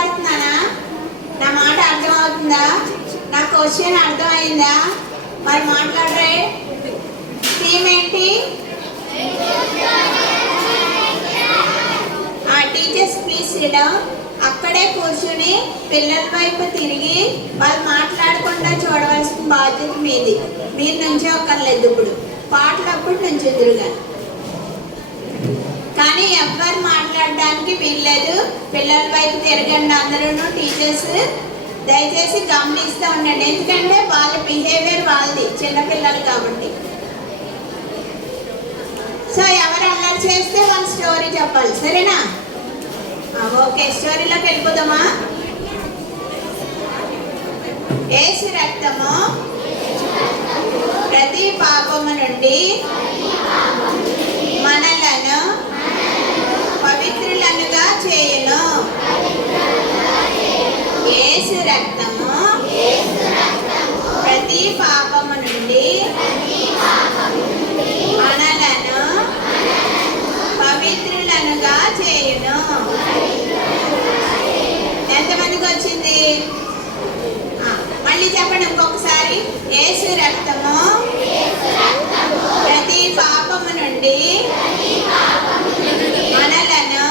వినపడుతున్నానా? నా మాట అర్థమవుతుందా? నా క్వశ్చన్ అర్థమైందా? మరి మాట్లాడరే. థీమ్ ఏంటి? Teachers please SIT down. అక్కడే కూర్చుని పిల్లల వైపు తిరిగి వాళ్ళు మాట్లాడకుండా చూడవలసిన బాధ్యత మీది. మీరు నుంచి ఒక్కర్లేదు. ఇప్పుడు పాటలప్పుడు నుంచి ఎదురుగా, కానీ ఎవ్వరు మాట్లాడడానికి వీల్లేదు. పిల్లల వైపు తిరగండి అందరూ. టీచర్స్ దయచేసి గమనిస్తూ ఉండండి, ఎందుకంటే వాళ్ళ బిహేవియర్ వాళ్ళది, చిన్నపిల్లలు కాబట్టి. సో ఎవరు అల్లరి చేస్తే వాళ్ళ స్టోరీ చెప్పాలి, సరేనా? ఓకే, స్టోరీలోకి వెళ్ళిపోదామా? యేసు రక్తము ప్రతి పాపము నుండి మనలను పవిత్రులనుగా చేయును. యేసు రక్తము ప్రతి పాపము నుండి మనలను పవిత్రులనుగా చేయును. ఎంతమందికి వచ్చింది? మళ్ళీ చెప్పండి ఇంకొకసారి. యేసు రక్తము ప్రతి పాపము నుండి మనలను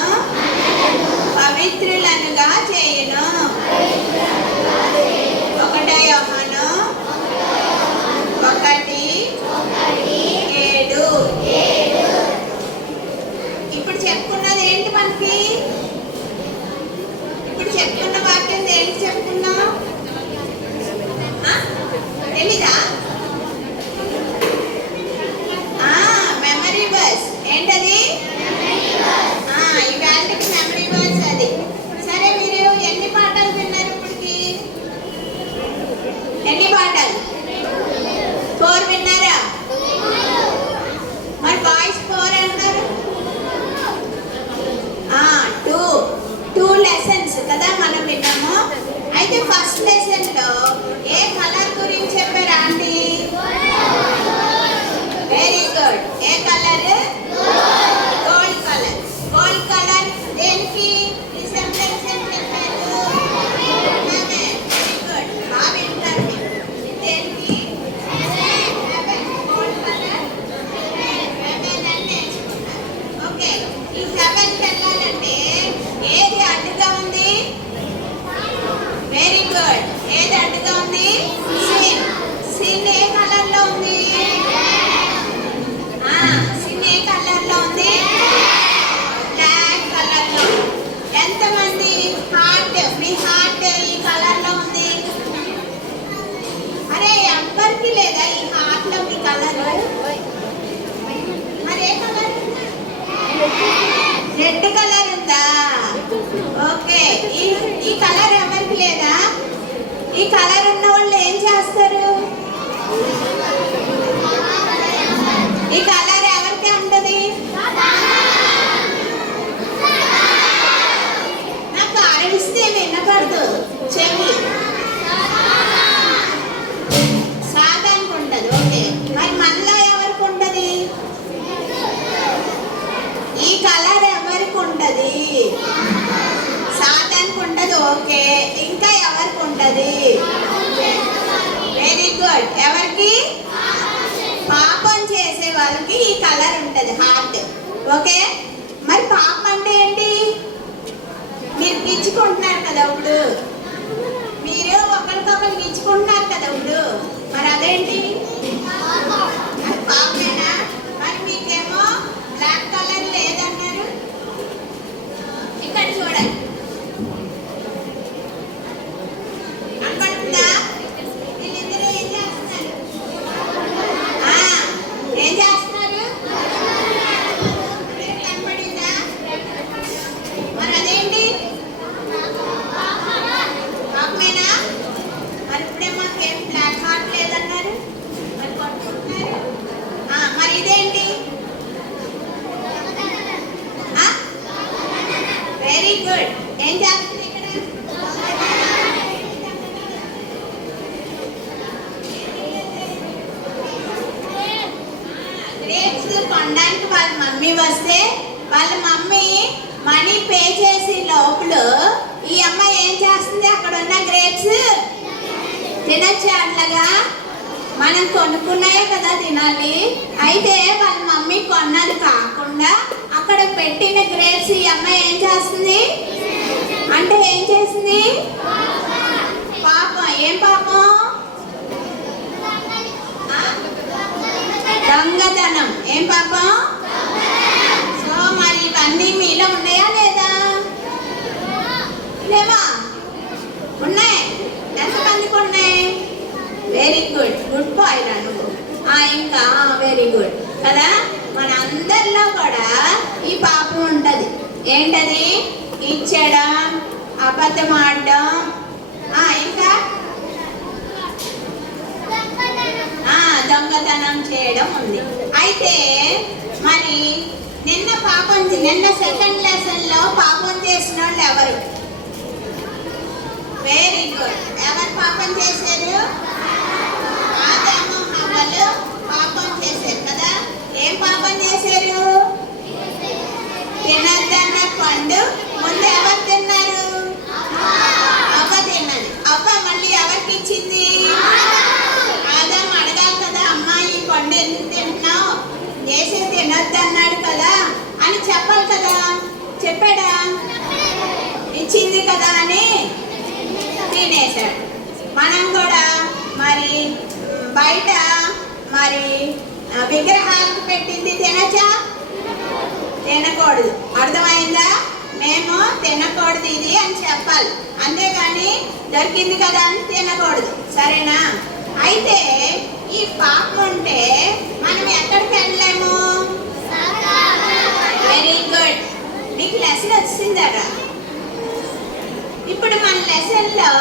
పవిత్రులనుగా చేయును. 1 యోహాను 1:7. ఇప్పుడు చెప్పుకున్నది ఏంటి? మనకి ఇప్పుడు చెప్పుకున్న వాక్యం ఏంటి చెప్పుకున్నాం? తెలీదా? Memory verse. ఏంటది? ఇవాళకి మెమరీ వర్స్ అది. సరే, మీరు ఎన్ని పాఠాలు విన్నారు ఇప్పటికి? ఎన్ని పాఠాలు? 4 విన్నారా? మరి బాయ్స్ 4 అంటారు. 2 లెసన్స్ కదా మనం విన్నాము. అయితే ఫస్ట్ లెసన్ లో ఏ కలర్ గురించి చెప్పారా అండి? Very good. ఏ colour? Gold colour. Gold colour దేనికి రిసెంబ్లెన్స్ అని చెప్పారు? వెరీ గుడ్, బాగా వింటారు మీరు. దేనికి? గోల్డ్ కలర్ అని నేర్చుకున్నారు. ఓకే, ఈ 7కి వెళ్ళాలంటే ఏది అడ్డుగా ఉంది? Very good. ఏది అడ్డుగా ఉంది? సిన్. సిన్ ఏ కలర్ లో ఉంది? సిన్ ఏ కలర్ లో ఉంది? బ్లాక్ కలర్ లో. ఎంతమంది హార్ట్? మీ హార్ట్ ఈ కలర్ లో ఉంది? అరే, ఎవ్వరికి లేదా ఈ హార్ట్ లో మీ కలర్? మరి ఏ కలర్? రెడ్ కలర్ ఉందా? ఓకే, ఈ కలర్ ఎవరికి లేదా? ఈ కలర్ ఉన్న వాళ్ళు ఏం చేస్తారు? ఈ కలర్ ఎవరికి ఉంటుంది? నాకు అరవిస్తే వినపడదు చెవి. సాధానికి ఉంటుంది. ఓకే, మరి మనలో ఎవరికి ఉంటుంది? ఈ కలర్ ఎవరికి ఉంటుంది? సాధానికి ఉండదు. ఓకే, ఇంకా ఎవరికి ఉంటుంది? Very good. ఎవరికి? పాపం చేసే వాళ్ళకి ఈ కలర్ ఉంటుంది, హార్ట్. ఓకే, మరి పాపం అంటే ఏంటి? మీరు గిచ్చుకుంటున్నారు కదా ఇప్పుడు, మీరు ఒకరికొకరు గిచ్చుకుంటున్నారు కదా ఇప్పుడు, మరి అదేంటి? అది పాపమేనా? మరి మీకేమో బ్లాక్ కలర్ లేదన్నారు. ఇక్కడ చూడండి, కనపడుతుందా? వీళ్ళిద్దరూ ఏం చేస్తున్నారు? ఏం చేస్తున్నారు? కనపడిందా? మరి అదేంటి? పాపమేనా? మరి ఇప్పుడే మాకేం బ్లాక్ హార్ట్ లేదన్నారు. మరి కొట్టుకుంటున్నారు. మరి ఇదే తినచ్చా అట్లాగా? మనం కొనుక్కున్నాయే కదా తినాలి. అయితే వాళ్ళ మమ్మీ కొన్నది కాకుండా అక్కడ పెట్టిన గ్రేప్స్ ఈ అమ్మాయి ఏం చేస్తుంది అంటే ఏం చేసింది? పాపం. ఏం పాపం? దొంగతనం. ఏం పాపం? సో మరి ఇవన్నీ మీలో ఉన్నాయా లేదా? లేవా? ఉన్నాయి. ఎంతమందికి ఉన్నాయి? Very good. గుడ్ బాయ్ రా నువ్వు. ఇంకా వెరీ గుడ్ కదా. మన అందరిలో కూడా ఈ పాపం ఉంటది. ఏంటది? ఇచ్చడం, అబద్ధం ఆడడం, ఇంకా దొంగతనం చేయడం ఉంది. అయితే మరి నిన్న సెకండ్ లెసన్ లో పాపం చేసిన వాళ్ళు ఎవరు? Very good. ఎవరు పాపం చేశారు? ఆదాము హవ్వలు పాపం చేశారు కదా. ఏం పాపం చేశారు? తినద్దన్న పండు ముందు ఎవరు తిన్నారు? అవ్వ తిన్నది. అవ్వ మళ్ళీ ఎవరికి ఇచ్చింది? ఆదాము అడగాలి కదా, అమ్మా ఈ పండు ఎందుకు తింటున్నావు, చేసే తినద్దు అన్నాడు కదా అని చెప్పాలి కదా. చెప్పాడా? ఇచ్చింది కదా అని తినేశాడు. మనం కూడా మరి బయట మరి విగ్రహాలకు పెట్టింది తినచ్చా? తినకూడదు. అర్థమైందా? మేము తినకూడదు ఇది అని చెప్పాలి, అంతేగాని దొరికింది కదా అని తినకూడదు. సరేనా? అయితే ఈ పాపం ఉంటే మనం ఎక్కడికి వెళ్ళలేము? Very good. మీకు లెసన్ వచ్చిందరా? ఇప్పుడు మన లెసన్లో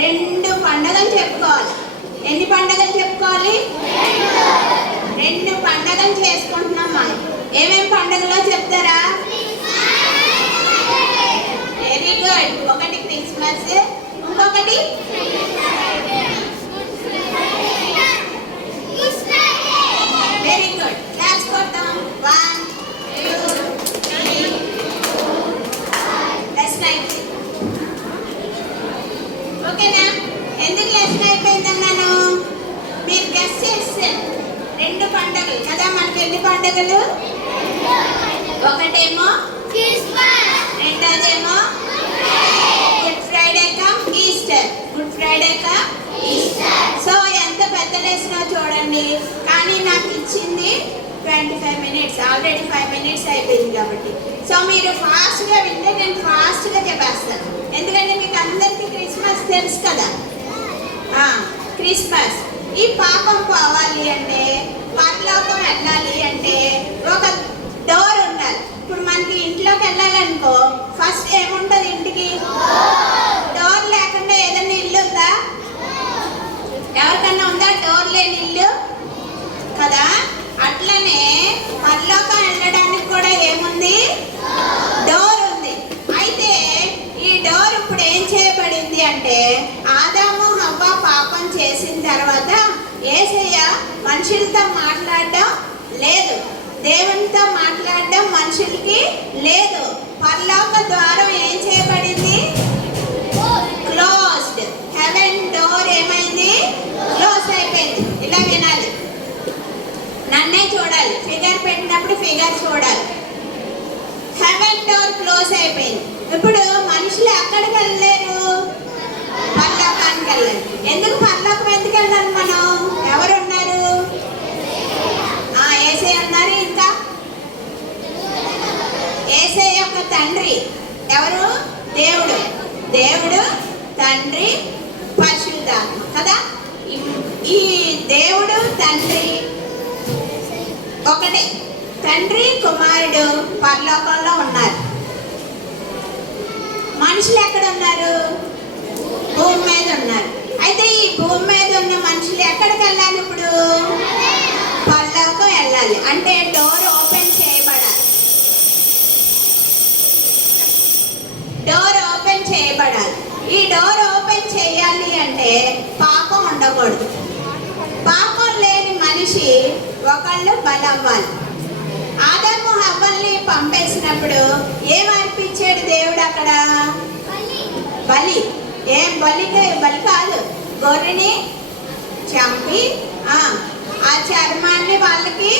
2 పండుగలు చెప్పుకోవాలి. ఎన్ని పండుగలు చెప్పుకోవాలి? 2 పండుగలు చేసుకుంటున్నాం మనం. ఏమేమి పండుగలో చెప్తారా? Very good. ఒకటి క్రిస్మస్, ఇంకొకటి వెరీ గుడ్. క్లాస్ కొడతాం. 1 2 3 లెసన్ అయిపోయింది. ఓకేనా? ఎందుకు లెసన్ అయిపోయిందన్నాను? మీరు గెస్ చేస్తారు. 2 పండుగలు కదా మనకి. ఎన్ని పండుగలు? ఒకటేమో రెండోదేమో Good Friday cum Easter. Good Friday cum Easter. So ఎంత పెద్ద లెసన్ చూడండి. కానీ నాకు ఇచ్చింది 25 minutes. ఆల్రెడీ 5 minutes అయిపోయింది కాబట్టి. సో మీరు ఫాస్ట్గా వింటే నేను ఫాస్ట్గా చెప్పేస్తాను. ఎందుకంటే మీకు అందరికీ క్రిస్మస్ తెలుసు కదా. క్రిస్మస్. ఈ పాపం పోవాలి అంటే, పరలోకం వెళ్ళాలి అంటే ఒక డోర్ ఉండాలి. ఇప్పుడు మనకి ఇంట్లోకి వెళ్ళాలనుకో ఫస్ట్ ఏముంటుంది? ఇంటికి డోర్ లేకుండా ఏదైనా ఇల్లు ఉందా? ఎవరికన్నా ఉందా డోర్ లేని ఇల్లు? కదా. అట్లనే పరలోకం వెళ్ళడానికి కూడా ఏముంది? డోర్ ఉంది. అయితే ఈ డోర్ ఇప్పుడు ఏం చేయబడింది అంటే, ఆదాము హవ్వ పాపం చేసిన తర్వాత యేసయ్య మనుషులతో మాట్లాడడం లేదు, దేవునితో మాట్లాడడం మనుషులకి లేదు. పరలోక ద్వారం ఏం చేయబడింది? క్లోజ్డ్. హెవెన్ డోర్ ఏమైంది? క్లోజ్ అయిపోయింది. ఇలా వినాలి, నన్నే చూడాలి. ఫిగర్ పెట్టినప్పుడు ఫిగర్ చూడాలి. హెవెన్ డోర్ క్లోజ్ అయిపోయింది. ఇప్పుడు మనుషులు ఎక్కడికి వెళ్ళలేరు? పరలోకానికి వెళ్ళాలి. ఎందుకు పరలోకం ఎందుకు వెళ్ళాలి మనం? ఎవరు ఉన్నారు? యేసయ్య ఉన్నారు. ఇంకా యేసయ్య యొక్క తండ్రి ఎవరు? దేవుడు. దేవుడు, తండ్రి, పరిశుద్ధాత్మ కదా. ఈ దేవుడు తండ్రి ఒకటే. తండ్రి కుమారుడు పరలోకంలో ఉన్నారు. మనుషులు ఎక్కడ ఉన్నారు? భూమి మీద ఉన్నారు. అయితే ఈ భూమి మీద ఉన్న మనుషులు ఎక్కడికి వెళ్ళాలి? ఇప్పుడు పరలోకం వెళ్ళాలి. అంటే డోర్ ఓపెన్ చేయబడాలి. డోర్ ఓపెన్ చేయబడాలి. ఈ డోర్ ఓపెన్ చేయాలి అంటే పాపం ఉండకూడదు. పాపం లేని మనిషి ఒకళ్ళు బలవ్వాలి. ఆదాము హవ్వల్ని పంపేసినప్పుడు ఏం అర్పించాడు దేవుడు అక్కడ? బలి. ఏం బలి? బలి కాదు, గొర్రెని చంపి ఆ చర్మాన్ని వాళ్ళకి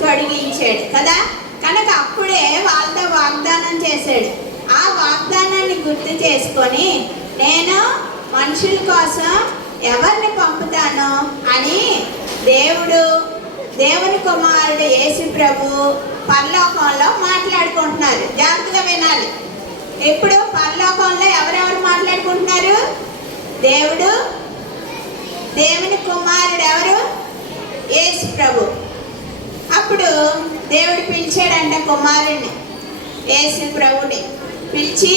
తొడిగించాడు కదా. కనుక అప్పుడే వాళ్ళతో వాగ్దానం చేశాడు. ఆ వాగ్దానాన్ని గుర్తు చేసుకొని నేను మనుషుల కోసం ఎవరిని పంపుతాను అని దేవుని కుమారుడు యేసు ప్రభు పరలోకంలో మాట్లాడుకుంటున్నారు. జాగ్రత్తగా వినాలి. ఇప్పుడు పరలోకంలో ఎవరెవరు మాట్లాడుకుంటున్నారు? దేవుని కుమారుడు ఎవరు? యేసు ప్రభు. అప్పుడు దేవుడు పిలిచాడంట కుమారుడిని, యేసు ప్రభుని పిలిచి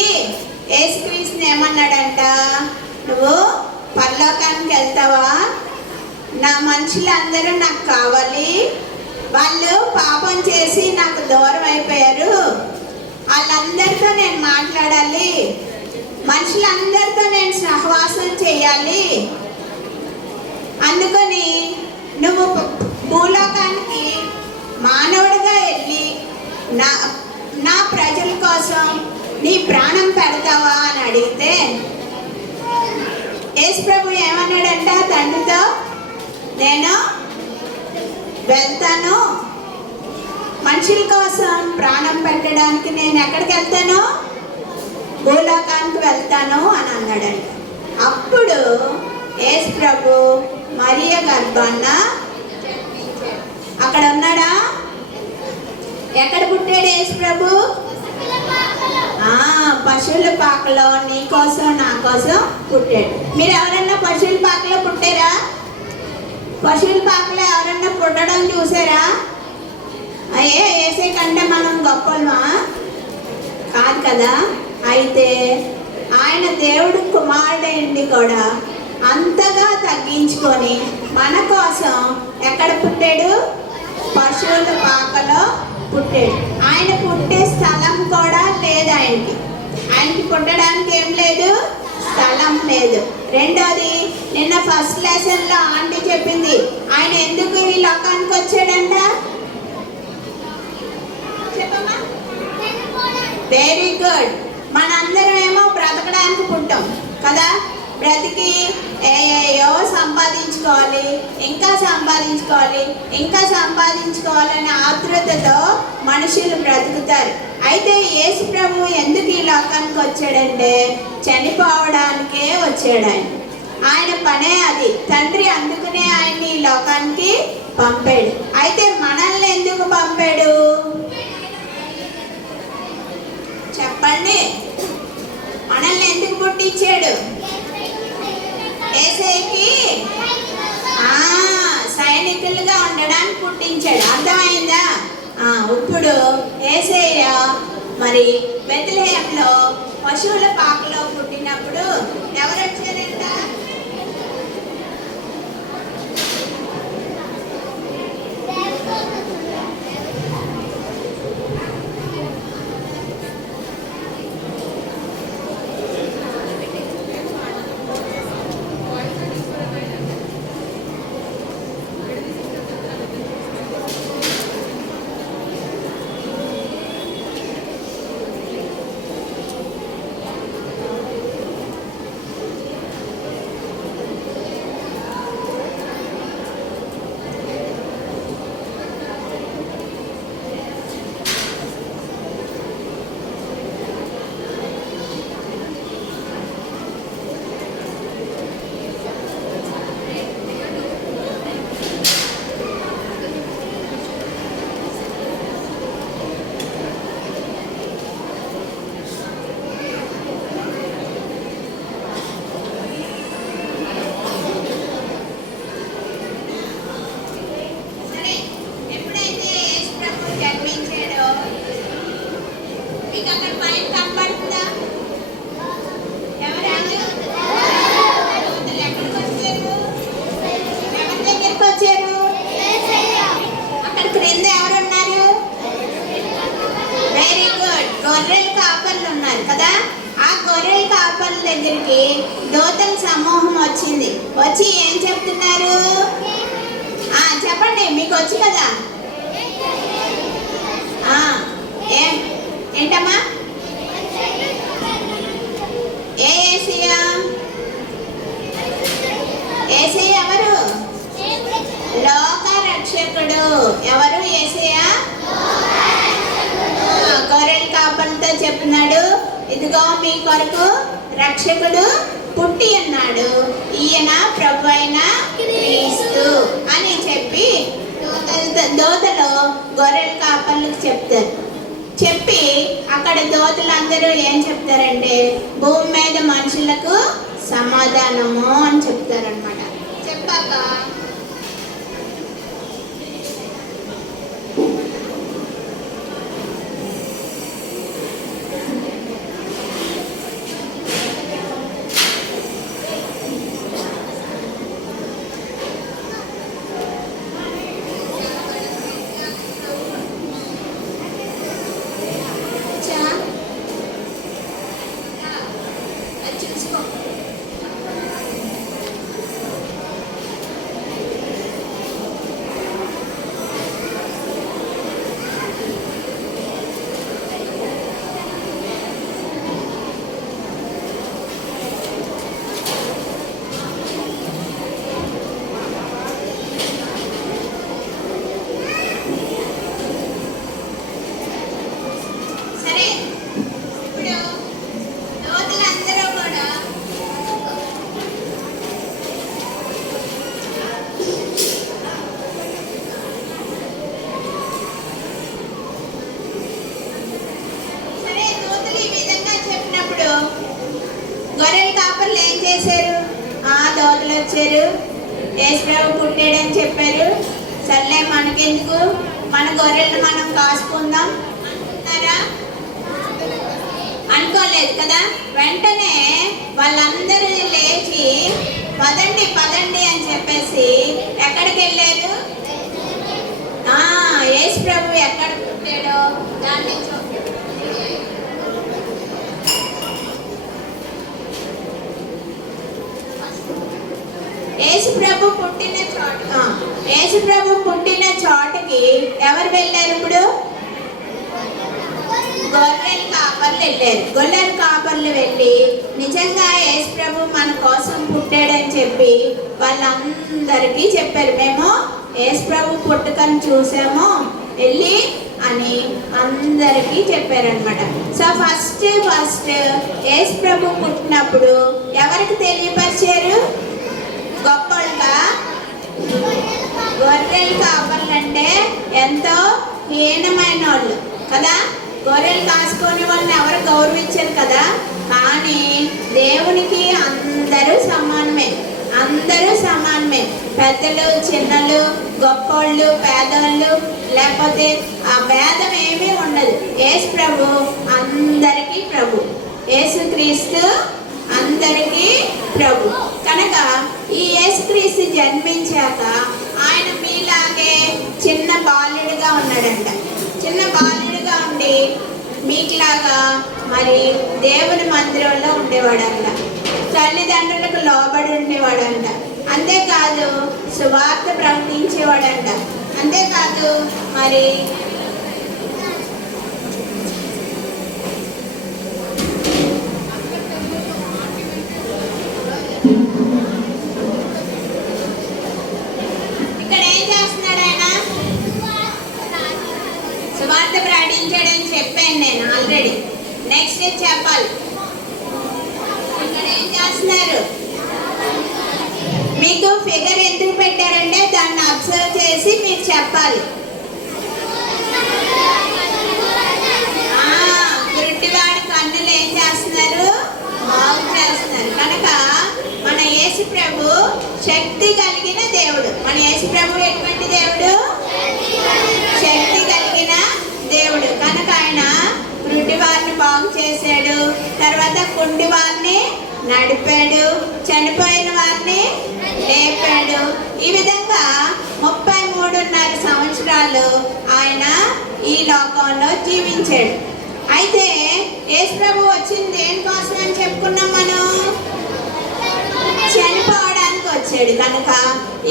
యేసుక్రీస్తుని ఏమన్నాడంట, నువ్వు పరలోకానికి వెళ్తావా? నా మనుషులందరూ నాకు కావాలి, వాళ్ళు పాపం చేసి నాకు దూరం అయిపోయారు, వాళ్ళందరితో నేను మాట్లాడాలి, మనుషులందరితో నేను సహవాసం చేయాలి. అందుకని నువ్వు భూలోకానికి మానవుడిగా వెళ్ళి నా ప్రజల కోసం నీ ప్రాణం పెడతావా అని అడిగితే యేసు ప్రభు ఏమన్నాడంట తండ్రితో, నేను వెళ్తాను, మనుషుల కోసం ప్రాణం పెట్టడానికి నేను ఎక్కడికి వెళ్తాను? భూలోకానికి వెళ్తాను అని అన్నాడంట. అప్పుడు యేసు ప్రభు మరియ గర్భాన్న అక్కడ ఉన్నాడా? ఎక్కడ పుట్టాడు యేసు ప్రభు? పశువుల పాకలో నీ కోసం నా కోసం పుట్టాడు. మీరు ఎవరన్నా పశువుల పాకలో పుట్టారా? పశువుల పాకలో ఎవరన్నా పుట్టడం చూసారా? వేసే కంటే మనం గొప్పలమా? కాదు కదా. అయితే ఆయన దేవుడు కుమారుడైంది కూడా అంతగా తగ్గించుకొని మన కోసం ఎక్కడ పుట్టాడు? పశువుల పాకలో పుట్టాడు. ఆయన పుట్టే స్థలం కూడా లేదు ఆయనకి పుట్టడానికి ఏం లేదు, స్థలం లేదు. రెండోది, నిన్న ఫస్ట్ లెసన్ లో ఆంటీ చెప్పింది ఆయన ఎందుకు ఈ లోకానికి వచ్చాడంట. చెప్పమ్మా. Very good. మనందరం ఏమో బ్రతకడానికి పుట్టాం కదా. బ్రతికి ఏయో సంపాదించుకోవాలి, ఇంకా సంపాదించుకోవాలనే ఆతృతతో మనుషులు బ్రతుకుతారు. అయితే యేసు ప్రభు ఎందుకు ఈ లోకానికి వచ్చాడంటే చనిపోవడానికే వచ్చాడు. ఆయన పనే అది. తండ్రి అందుకునే ఆయన్ని ఈ లోకానికి పంపాడు. అయితే మనల్ని ఎందుకు పంపాడు చెప్పండి? మనల్ని ఎందుకు పుట్టించాడు? యేసయ్యకి సైనికులుగా ఉండడానికి పుట్టించాడు. అర్థమైందా? ఇప్పుడు యేసయ్య మరి బెత్లెహేంలో పశువుల పాకలో పుట్టినప్పుడు ఎవరు వచ్చారంట? గొర్రెల కాపర్లు ఉన్నారు కదా. ఆ గొర్రెల కాపర్ల దగ్గరికి దూతల సమూహం వచ్చింది. వచ్చి ఏం చెప్తున్నారు చెప్పండి, మీకు వచ్చు కదా. ఏంటమ్మా? ఏ ఏసియా? చెప్తున్నాడు, ఇదిగో మీ కొరకు రక్షకుడు పుట్టి అన్నాడు, ఈయన ప్రభు అయిన క్రీస్తు అని చెప్పి దోతలో గొర్రెల కాపర్లకు చెప్తారు. చెప్పి అక్కడ దోతలందరూ ఏం చెప్తారంటే భూమి మీద మనుషులకు సమాధానము అని చెప్తారనమాట. చెప్పాక గొర్రెల కాపర్లు ఏం చేశారు? దోతలు వచ్చారు, యేసుప్రభు పుట్టాడని చెప్పారు. సర్లే మనకెందుకు, మన గొర్రెలను మనం కాసుకుందాం అనుకున్నారా? అనుకోలేదు కదా. వెంటనే వాళ్ళందరూ లేచి పదండి పదండి అని చెప్పేసి ఎక్కడికి వెళ్ళారు? యేసుప్రభు ఎక్కడ పుట్టాడో దాన్ని యేసుప్రభు పుట్టిన చోటకి ఎవరు వెళ్ళారు? ఇప్పుడు గొర్రెల కాపర్లు వెళ్ళారు. గొర్రెల కాపర్లు వెళ్ళి నిజంగా యేసుప్రభు మన కోసం పుట్టాడని చెప్పి వాళ్ళందరికీ చెప్పారు. మేము యేసుప్రభు పుట్టుకని చూసాము వెళ్ళి అని అందరికీ చెప్పారనమాట. సో ఫస్ట్ యేసుప్రభు పుట్టినప్పుడు ఎవరికి తెలియపరిచారు? గొప్పగా గొర్రెలు కాపర్లంటే ఎంతో హీనమైన వాళ్ళు కదా. గొర్రెలు కాసుకొని వాళ్ళని ఎవరు గౌరవించారు కదా. కానీ దేవునికి అందరూ సమానమే, అందరూ సమానమే. పెద్దలు చిన్నలు, గొప్పోళ్ళు పేదవాళ్ళు, లేకపోతే ఆ భేదం ఏమీ ఉండదు. యేసు ప్రభు అందరికీ ప్రభు, యేసుక్రీస్తు అందరికీ ప్రభు. కనుక ఈ యేసుక్రీస్తు జన్మించాక ఆయన మీలాగే చిన్న బాలుడిగా ఉన్నాడంట. చిన్న బాలుడిగా ఉండి మీకులాగా మరి దేవుని మందిరంలో ఉండేవాడంట. తల్లిదండ్రులకు లోబడి ఉండేవాడంట. అంతేకాదు సువార్త ప్రకటించేవాడంట. అంతేకాదు మరి ఇక్కడ ఏం చేస్తున్నాడు ఆయన? సువార్త ప్రకటించాడని చెప్పాను నేను ఆల్రెడీ. నెక్స్ట్ చెప్పాలి. ఇక్కడ ఏం చేస్తున్నారు? మీకు ఫిగర్ ఎందుకు పెట్టారంటే దాన్ని అబ్జర్వ్ చేసి మీకు చెప్పాలి. గుడ్డివాడి కన్నులు ఏం చేస్తున్నారు? బాగు చేస్తున్నారు. కనుక మన యేసు ప్రభు శక్తి కలిగిన దేవుడు. మన యేసు ప్రభు ఎటువంటి దేవుడు? శక్తి కలిగిన దేవుడు. కనుక ఆయన గుడ్డివారిని బాగు చేశాడు, తర్వాత కుంటి వారిని నడిపాడు, చనిపోయిన వారిని లేపాడు. ఈ విధంగా 33.5 సంవత్సరాలు ఆయన ఈ లోకంలో జీవించాడు. అయితే యేసు ప్రభు వచ్చింది దేనికోసం అని చెప్పుకున్నాం మనం? చనిపోవడానికి వచ్చాడు. కనుక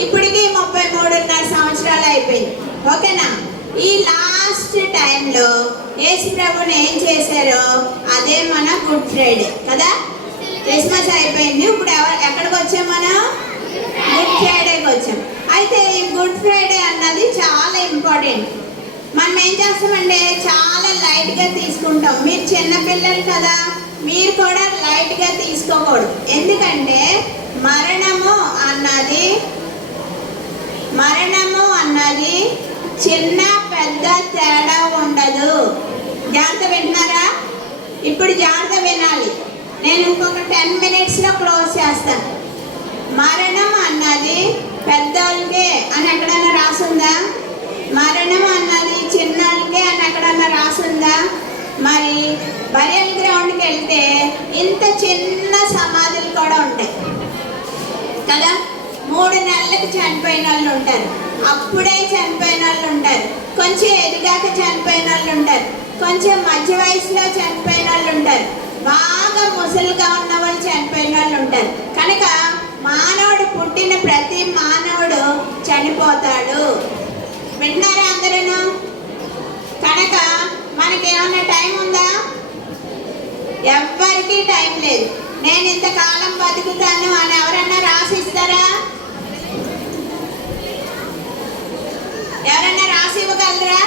ఇప్పటికీ 33.5 సంవత్సరాలు అయిపోయింది. ఓకేనా? ఈ లాస్ట్ టైంలో యేసు ప్రభుని ఏం చేశారో అదే మన గుడ్ ఫ్రైడే కదా. క్రిస్మస్ అయిపోయింది, ఇప్పుడు ఎక్కడికి వచ్చాం మనం? గుడ్ ఫ్రైడేకి వచ్చాం. అయితే ఈ గుడ్ ఫ్రైడే అన్నది చాలా ఇంపార్టెంట్. మనం ఏం చేస్తామంటే చాలా లైట్గా తీసుకుంటాం. మీరు చిన్నపిల్లలు కదా, మీరు కూడా లైట్గా తీసుకోకూడదు. ఎందుకంటే మరణము అన్నది చిన్న పెద్ద తేడా ఉండదు. జాగ్రత్త వింటున్నారా? ఇప్పుడు జాగ్రత్త వినాలి. నేను ఇంకొక 10 minutesలో క్లోజ్ చేస్తాను. మరణం అన్నది పెద్దోళ్ళకే అని ఎక్కడన్నా రాసుందా? మరణం అన్నది చిన్నోళ్ళకే అని ఎక్కడన్నా రాసుందా? మరి బరియల్ గ్రౌండ్కి వెళ్తే ఇంత చిన్న సమాధులు కూడా ఉంటాయి కదా. 3 నెలలకు చనిపోయిన వాళ్ళు ఉంటారు, అప్పుడే చనిపోయిన వాళ్ళు ఉంటారు, కొంచెం ఎదిగాక చనిపోయిన వాళ్ళు ఉంటారు, కొంచెం మధ్య వయసులో చనిపోయిన వాళ్ళు ఉంటారు, బాగా ముసలిగా ఉన్న వాళ్ళు చనిపోయిన వాళ్ళు ఉంటారు. కనుక మానవుడు పుట్టిన ప్రతి మానవుడు చనిపోతాడు. వింటున్నారా అందరూ? కనుక మనకేమన్నా టైం ఉందా? ఎవ్వరికీ టైం లేదు. నేను ఇంతకాలం బతుకుతాను అని ఎవరన్నా రాసిస్తారా? ఎవరన్నా రాసి ఇవ్వగలరా?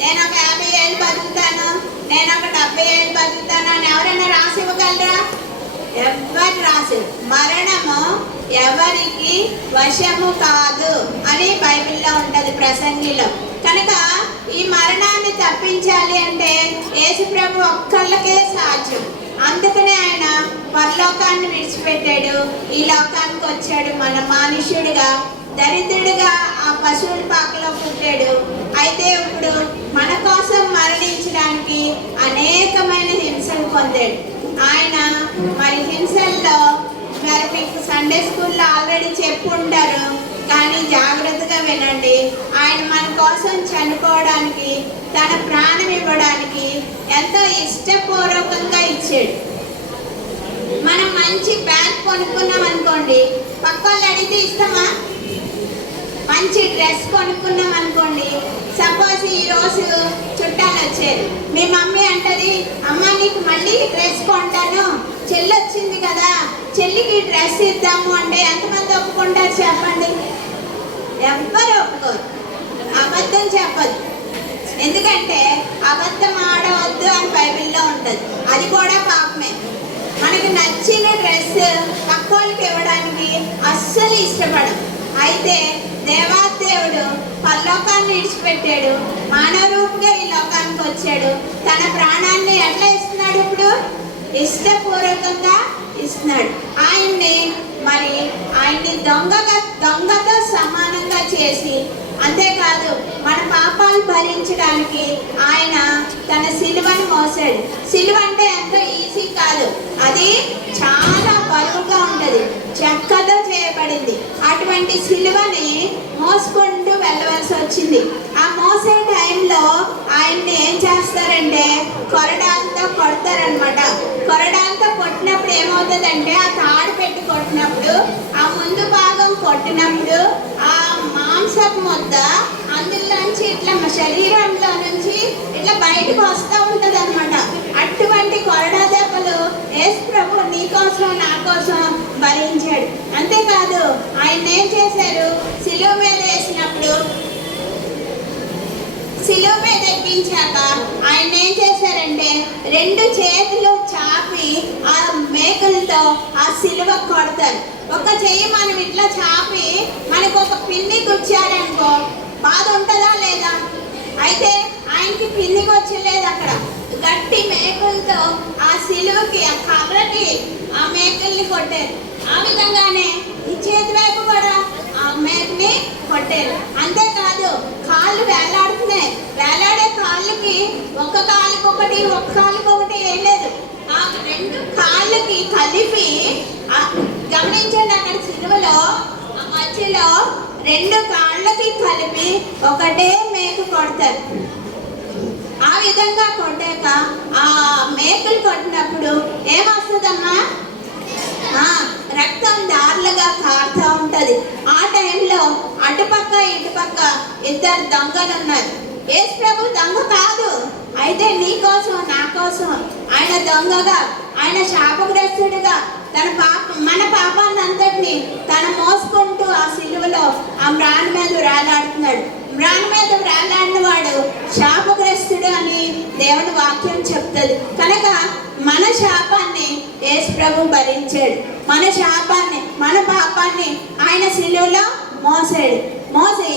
నేను ఒక 50 ఏళ్ళు బతుకుతాను, నేను ఒక 70 ఏళ్ళు బతుకుతాను అని ఎవరైనా రాసి ఇవ్వగలరా? ఎవరు రాసి. మరణము ఎవరికి వశము కాదు అని బైబిల్లో ఉంటుంది, ప్రసంగిలో. కనుక ఈ మరణాన్ని తప్పించాలి అంటే యేసుప్రభు ఒక్కళ్ళకే సాధ్యం. అందుకనే ఆయన పరలోకాన్ని విడిచిపెట్టాడు, ఈ లోకానికి వచ్చాడు. మన మనుష్యుడిగా దరిద్రుడిగా ఆ పశువుల పాకలో పుట్టాడు. అయితే ఇప్పుడు మన కోసం మరణించడానికి అనేకమైన హింసలు పొందాడు ఆయన. మరి హింసల్లో మరి మీకు సండే స్కూల్లో ఆల్రెడీ చెప్పుంటారు, కానీ జాగ్రత్తగా వినండి. ఆయన మన కోసం చనిపోవడానికి, తన ప్రాణం ఇవ్వడానికి ఎంతో ఇష్టపూర్వకంగా ఇచ్చాడు. మనం మంచి బ్యాగ్ కొనుక్కున్నాం అనుకోండి, పక్క వాళ్ళు అడిగితే ఇస్తామా? మంచి డ్రెస్ కొనుక్కున్నాం అనుకోండి, సపోజ్ ఈరోజు చుట్టాలు వచ్చారు, మీ మమ్మీ అంటది, అమ్మ నీకు మళ్ళీ డ్రెస్ కొంటాను, చెల్లి వచ్చింది కదా, చెల్లికి డ్రెస్ ఇద్దాము అంటే ఎంతమంది ఒప్పుకుంటారు చెప్పండి? ఎవ్వరు ఒప్పుకోరు. అబద్ధం చెప్పదు. ఎందుకంటే అబద్ధం ఆడవద్దు అని బైబిల్లో ఉంటుంది. అది కూడా పాపమే. మనకు నచ్చిన డ్రెస్ పక్కోళ్ళకి ఇవ్వడానికి అస్సలు ఇష్టపడం. అయితే దేవాదేవుడు పరలోకాన్ని విడిచిపెట్టాడు, మానవ రూపుగా ఈ లోకానికి వచ్చాడు. తన ప్రాణాన్ని ఎట్లా ఇస్తున్నాడు? ఇప్పుడు ఇష్టపూర్వకంగా ఇస్తున్నాడు. ఆయన్ని దొంగతో సమానంగా చేసి, అంతేకాదు మన పాపాలు భరించడానికి ఆయన తన సిలువను మోసాడు. సిలువ అంటే ఎంతో ఈజీ కాదు, అది చాలా బరువుగా ఉంటుంది, చెక్కతో చేయబడింది. అటువంటి సిలువని మోసుకుంటూ వెళ్ళవలసి వచ్చింది. ఆ మోసే టైంలో ఆయన్ని ఏం చేస్తారంటే కొరడాలతో కొడతారనమాట. కొరడాలతో కొట్టినప్పుడు ఏమవుతుందంటే, ఆ తాడు పెట్టి కొట్టినప్పుడు, ఆ ముందు భాగం కొట్టినప్పుడు ఆ మాంసపు ముద్ద అందులోంచి ఇట్లా శరీరంలో నుంచి ఇట్లా బయటకు వస్తూ ఉంటుంది అనమాట. అటువంటి కొరడా దెబ్బలు యేసు ప్రభు నీ కోసం నా కోసం భరించాడు. అంతేకాదు ఆయన ఏం చేశారు? సిలువ మీద వేసినప్పుడు, సిలువ మీద ఎక్కించాక ఆయన ఏం చేశారంటే 2 చేతులు చాపి ఆ మేకులతో ఆ సిలువ కొడతారు. ఒక చెయ్యి మనం ఇట్లా చాపి మనకు ఒక పిన్ని గుచ్చారనుకో, బాధ ఉంటుందా లేదా? అయితే ఆయనకి పిన్నికి వచ్చలేదు. అక్కడ గట్టి మేకులతో ఆ సిలువకి, ఆ కర్రకి ఆ మేకుల్ని కొట్టారు. ఆ విధంగానే ఈ చేతి వైపు కూడా ఆ మేకుని కొట్టారు. అంతేకాదు కాళ్ళు వేలాడుతున్నాయి. వేలాడే కాళ్ళకి ఒక కాలుకొకటి, ఒక కాలుకొకటి ఏం లేదు, ఆ 2 కాళ్ళకి కలిపి గమనించండి. అక్కడ సిలువలో ఆ మధ్యలో 2 కాళ్ళకి కలిపి ఒకటే మేకు కొడతారు. ఆ విధంగా కొట్టాక ఆ మేకులు కొట్టినప్పుడు ఏమొస్తుందమ్మా? రక్తం దారులుగా కారుతూ ఉంటుంది. ఆ టైంలో అటుపక్క ఇటుపక్క 2 దొంగలు ఉన్నారు. యేసు ప్రభు దొంగ కాదు, అయితే నీ కోసం నా కోసం ఆయన దొంగగా, ఆయన శాపగ్రస్తుడిగా మన పాపాన్ని అంతటిని తను మోసుకుంటూ ఆ సిలువలో ఆ మ్రాన్ మీద వేలాడుతున్నాడు. మ్రాన్ మీద వేలాడిన వాడు యేసుప్రభు భరించాడు. మన శాపాన్ని, మన పాపాన్ని ఆయన శిలువలో మోసాడు. మోసి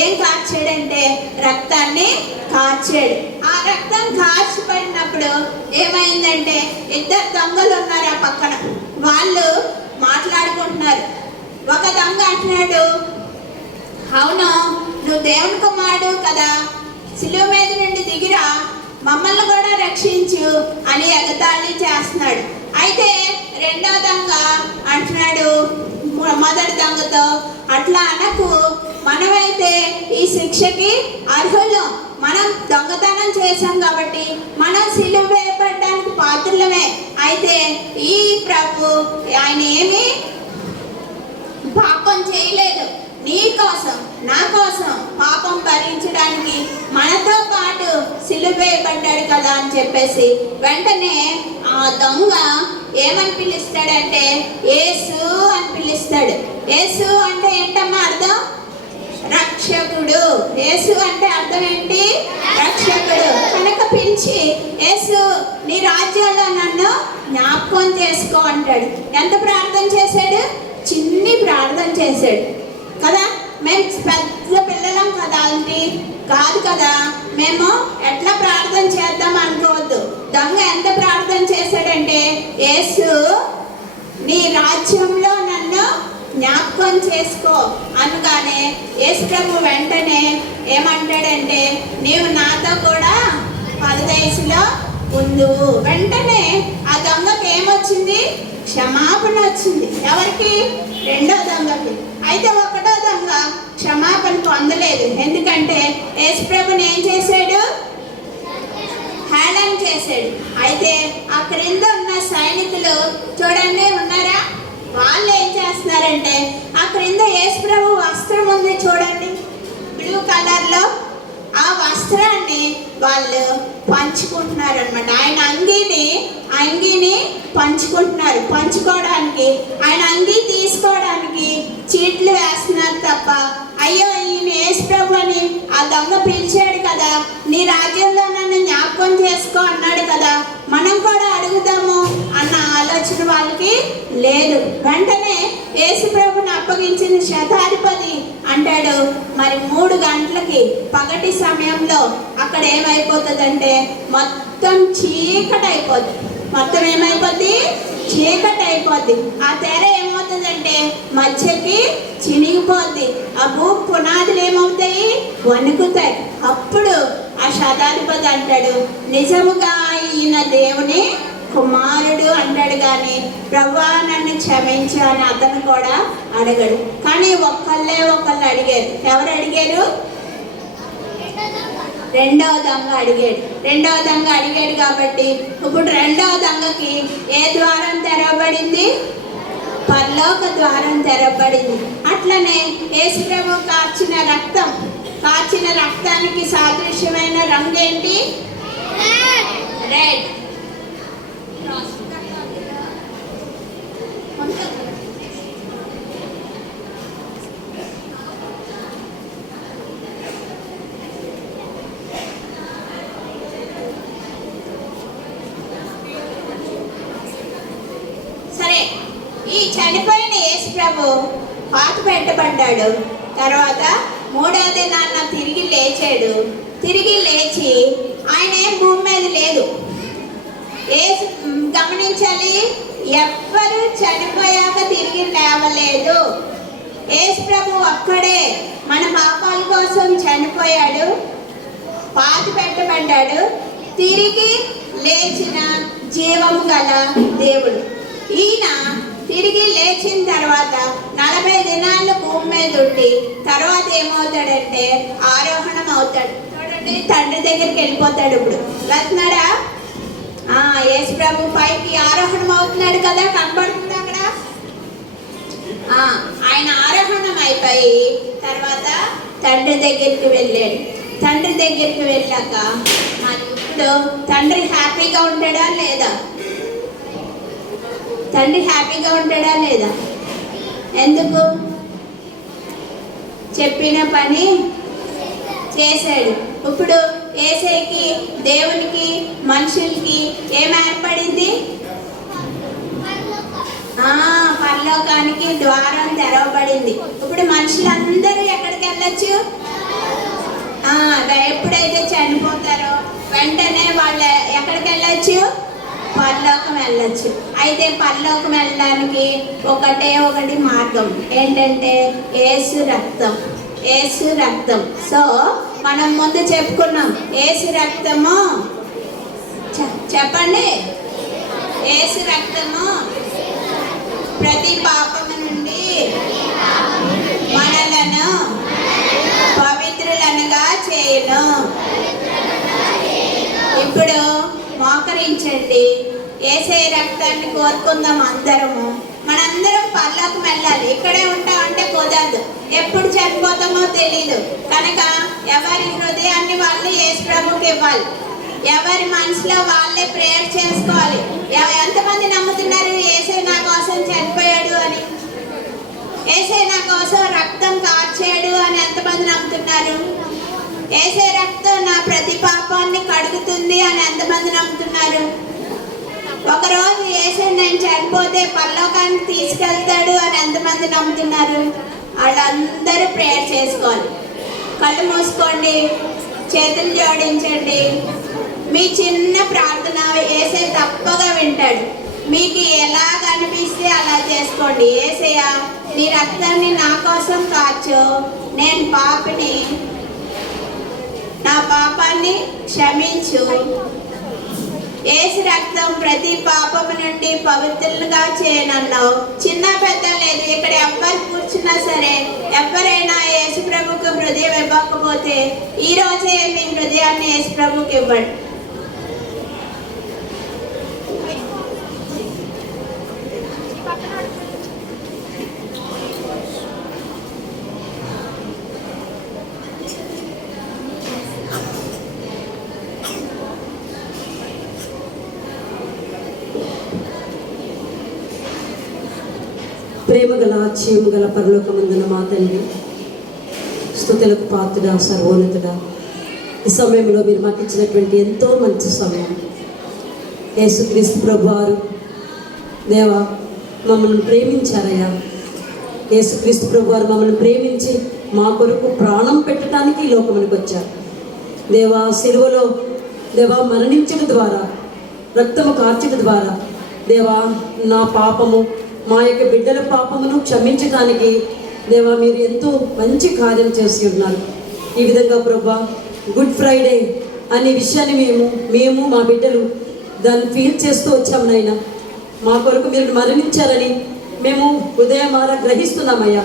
ఏం కార్చాడంటే రక్తాన్ని కార్చాడు. ఆ రక్తం కార్చిపడినప్పుడు ఏమైందంటే ఇద్దరు దొంగలు ఉన్నారు ఆ పక్కన. వాళ్ళు మాట్లాడుకుంటున్నారు. ఒక దొంగ అంటున్నాడు, అవును నువ్వు దేవుని కుమారుడు కదా, శిలువ మీద నుండి దిగిరా, మమ్మల్ని కూడా రక్షించు అని ఎగతాళి చేస్తున్నాడు. అయితే రెండో దొంగ అంటున్నాడు మొదటి దొంగతో, అట్లా అనకు, మనమైతే ఈ శిక్షకి అర్హులం, మనం దొంగతనం చేశాం కాబట్టి మనం శిలువ వేయబడడానికి పాత్రలమే. అయితే ఈ ప్రభు ఆయన ఏమి పాపం చేయలేదు, నీ కోసం నా కోసం పాపం భరించడానికి మనతో పాటు శిలువ వేయబడ్డాడు కదా అని చెప్పేసి వెంటనే ఆ దొంగ ఏమని పిలుస్తాడంటే యేసు అని పిలుస్తాడు. యేసు అంటే ఏంటమ్మా అర్థం? రక్షకుడు. యేసు అంటే అర్థం ఏంటి? రక్షకుడు. కనుక పిలిచి యేసు నీ రాజ్యంలో నన్ను జ్ఞాపకం చేసుకో అంటాడు. ఎంత ప్రార్థన చేశాడు? చిన్ని ప్రార్థన చేశాడు కదా. మేము పెద్ద పిల్లలం కదా అండి, కాదు కదా, మేము ఎట్లా ప్రార్థన చేద్దాం అనుకోవద్దు. దొంగ ఎంత ప్రార్థన చేశాడంటే యేసు నీ రాజ్యంలో నన్ను జ్ఞాపకం చేసుకో అనగానే యేసు ప్రభు వెంటనే ఏమంటాడంటే నీవు నాతో కూడా పరదేశంలో ఉండు. వెంటనే ఆ దొంగకి ఏమొచ్చింది? క్షమాపణ వచ్చింది. ఎవరికి? రెండో దొంగకి. అయితే ఒకటో దొంగ క్షమాపణ పొందలేదు. ఎందుకంటే యేసు ప్రభుని ఏం చేశాడు? హేళన చేశాడు. అయితే ఆ క్రింద ఉన్న సైనికులు చూడండి ఉన్నారా, వాళ్ళు ఏం చేస్తున్నారంటే ఆ క్రింద యేసు ప్రభు వస్త్రం ఉంది చూడండి, బ్లూ కలర్లో, ఆ వస్త్రాన్ని వాళ్ళు పంచుకుంటున్నారు అనమాట. ఆయన అంగీని పంచుకుంటున్నారు. పంచుకోవడానికి ఆయన అంగీ తీసుకోవడానికి చీట్లు వేస్తున్నారు తప్ప, అయ్యో ఈయన యేసు ప్రభు అని ఆ దొంగ పిలిచాడు కదా, నీ రాజ్యంలో నన్ను జ్ఞాపకం చేసుకో అన్నాడు కదా, మనం కూడా అడుగుదాము అన్న ఆలోచన వాళ్ళకి లేదు. వెంటనే యేసు ప్రభుని అప్పగించిన శతాధిపతి అంటాడు, మరి 3 గంటలకి పగటి సమయంలో అక్కడ ఏమైపోతుందంటే మొత్తం చీకటి అయిపోద్ది. మొత్తం ఏమైపోద్ది? చీకటి అయిపోద్ది. ఆ తెర ఏమవుతుందంటే మధ్యకి చినిగిపోద్ది. ఆ భూమి పునాదులు ఏమవుతాయి? వణుకుతాయి. అప్పుడు ఆ శతాధిపతి అంటాడు, నిజముగా ఈయన దేవుని కుమారుడు అంటాడు, కానీ ప్రభువా నన్ను క్షమించు అని అతను కూడా అడగడు. కానీ ఒకళ్ళు అడిగారు. ఎవరు అడిగారు? రెండవ దొంగ అడిగాడు. రెండవ దొంగ అడిగాడు కాబట్టి ఇప్పుడు రెండవ దొంగకి ఏ ద్వారం తెరవబడింది? పరలోక ద్వారం తెరవబడింది. అట్లనే యేసు ప్రభు కార్చిన రక్తానికి సాదృశ్యమైన రంగు ఏంటి? రెడ్. సరే, ఈ చనిపోయిన యేసు ప్రభు పాత పెట్టబడ్డాడు. తర్వాత 3వ దినాన తిరిగి లేచాడు. తిరిగి లేచి ఆయన ఏం భూమి మీద లేదు. గమనించాలి, ఎవ్వరు చనిపోయాక తిరిగి లేవలేదు. యేసు ప్రభు ఒక్కడే మన పాపాల కోసం చనిపోయాడు, పాతి పెట్టబడ్డాడు, తిరిగి లేచిన జీవము గల దేవుడు. ఈయన తిరిగి లేచిన తర్వాత 40 దినాలు భూమి మీద ఉండి తర్వాత ఏమవుతాడంటే ఆరోహణం అవుతాడు. చూడండి, తండ్రి దగ్గరికి వెళ్ళిపోతాడు. ఇప్పుడు వెళ్తున్నాడా? యేసు ప్రభు పైకి ఆరోహణం అవుతున్నాడు కదా, కనబడుతుంది అక్కడ. ఆయన ఆరోహణం అయిపోయి తర్వాత తండ్రి దగ్గరికి వెళ్ళాడు. తండ్రి దగ్గరికి వెళ్ళాక మరి ఇప్పుడు తండ్రి హ్యాపీగా ఉంటాడా లేదా? తండ్రి హ్యాపీగా ఉంటాడా లేదా? ఎందుకు? చెప్పిన పని చేశాడు. ఇప్పుడు యేసయ్యకి, దేవునికి, మనుషులకి ఏం ఏర్పడింది? పరలోకానికి ద్వారం తెరవబడింది. ఇప్పుడు మనుషులందరూ ఎక్కడికి వెళ్ళొచ్చు? ఎప్పుడైతే చనిపోతారో వెంటనే వాళ్ళు ఎక్కడికి వెళ్ళొచ్చు? పరలోకం వెళ్ళొచ్చు. అయితే పరలోకం వెళ్ళడానికి ఒకటి మార్గం ఏంటంటే యేసు రక్తం. యేసు రక్తం. సో మనం ముందు చెప్పుకున్నాం యేసు రక్తము. చెప్పండి. యేసు రక్తము ప్రతి పాపము నుండి మనలను పవిత్రులనుగా చేయును. ఇప్పుడు మోకరించండి. యేసయ్య రక్తాన్ని కోరుకుందాం అందరము. మనందరం పరలోకం వెళ్ళాలి. ఇక్కడే ఉంటామంటే కుదరదు. ఎప్పుడు చనిపోతామో తెలీదు కనుక ఎవరి హృదయాన్ని వాళ్ళు యేసు ప్రభువుకి ఇవ్వాలి. ఎవరి మనసులో వాళ్ళే ప్రేయర్ చేసుకోవాలి. ఎంతమంది నమ్ముతున్నారు యేసయ్య నా కోసం చనిపోయాడు అని? యేసయ్య నా కోసం రక్తం కార్చాడు అని ఎంతమంది నమ్ముతున్నారు? యేసయ్య రక్తం నా ప్రతి పాపాన్ని కడుగుతుంది అని ఎంతమంది నమ్ముతున్నారు? ఒకరోజు యేసయ్య నేను చనిపోతే పరలోకానికి తీసుకెళ్తాడు అని ఎంతమంది నమ్ముతున్నారు? వాళ్ళందరూ ప్రేయర్ చేసుకోవాలి. కళ్ళు మూసుకోండి, చేతులు జోడించండి. మీ చిన్న ప్రార్థన యేసయ్య తప్పగా వింటాడు. మీకు ఎలా అనిపిస్తే అలా చేసుకోండి. యేసయ్య నీ రక్తాన్ని నా కోసం కార్చు, నేను పాపిని, నా పాపాన్ని క్షమించు. యేసు రక్తం ప్రతి పాపము నుండి పవిత్రులుగా చేయనన్నావు. చిన్న పెద్ద లేదు. ఇక్కడ ఎవ్వరు కూర్చున్నా సరే ఎవరైనా యేసు ప్రభుకు హృదయం ఇవ్వకపోతే ఈ రోజే మీ హృదయాన్ని యేసు ప్రభుకి ఇవ్వండి. ప్రేమగల ఆశ్చర్యముగల పరలోకమందున మా తండ్రి, స్తుతులకు పాత్రుడా, సర్వోన్నతుడా, ఈ సమయంలో మీరు మాకు ఇచ్చినటువంటి ఎంతో మంచి సమయం. యేసుక్రీస్తు ప్రభువారు దేవా మమ్మల్ని ప్రేమించారయ్యా. యేసుక్రీస్తు ప్రభువారు మమ్మల్ని ప్రేమించి మా కొరకు ప్రాణం పెట్టడానికి ఈ లోకమునికి వచ్చారు. దేవా సిలువలో దేవా మరణించడం ద్వారా, రక్తము కార్చడం ద్వారా దేవా నా పాపము, మా యొక్క బిడ్డల పాపమును క్షమించడానికి దేవా మీరు ఎంతో మంచి కార్యం చేసి ఉన్నారు. ఈ విధంగా ప్రభా గుడ్ ఫ్రైడే అనే విషయాన్ని మేము మా బిడ్డలు దాన్ని ఫీల్ చేస్తూ వచ్చాము నాయన. మా కొరకు మీరు మరణించారని మేము ఉదయమారా గ్రహిస్తున్నామయ్యా.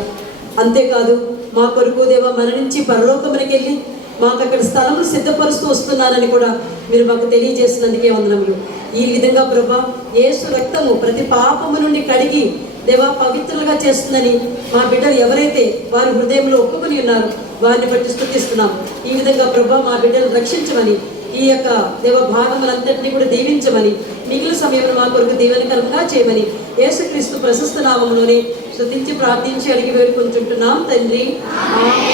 అంతేకాదు మా కొరకు దేవా మరణించి పరలోకమునికి వెళ్ళి మాకు అక్కడ స్థలములు సిద్ధపరుస్తూ వస్తున్నారని కూడా మీరు మాకు తెలియజేసినందుకే వందనములు. ఈ విధంగా ప్రభా యేసు రక్తము ప్రతి పాపము నుండి కడిగి దేవా పవిత్రులుగా చేస్తుందని మా బిడ్డలు ఎవరైతే వారి హృదయంలో ఒప్పుకొని ఉన్నారో వారిని బట్టి స్తుతిస్తున్నాం. ఈ విధంగా ప్రభా మా బిడ్డలు రక్షించమని, ఈ యొక్క దేవ భాగములంతటినీ కూడా దీవించమని, మిగిలిన సమయంలో మా కొరకు దీవెనకరంగా చేయమని యేసుక్రీస్తు ప్రశస్త నామములోనే స్తుతించి ప్రార్థించి అడిగి వేడుకొంచుంటున్నాం తండ్రి. ఆమేన్.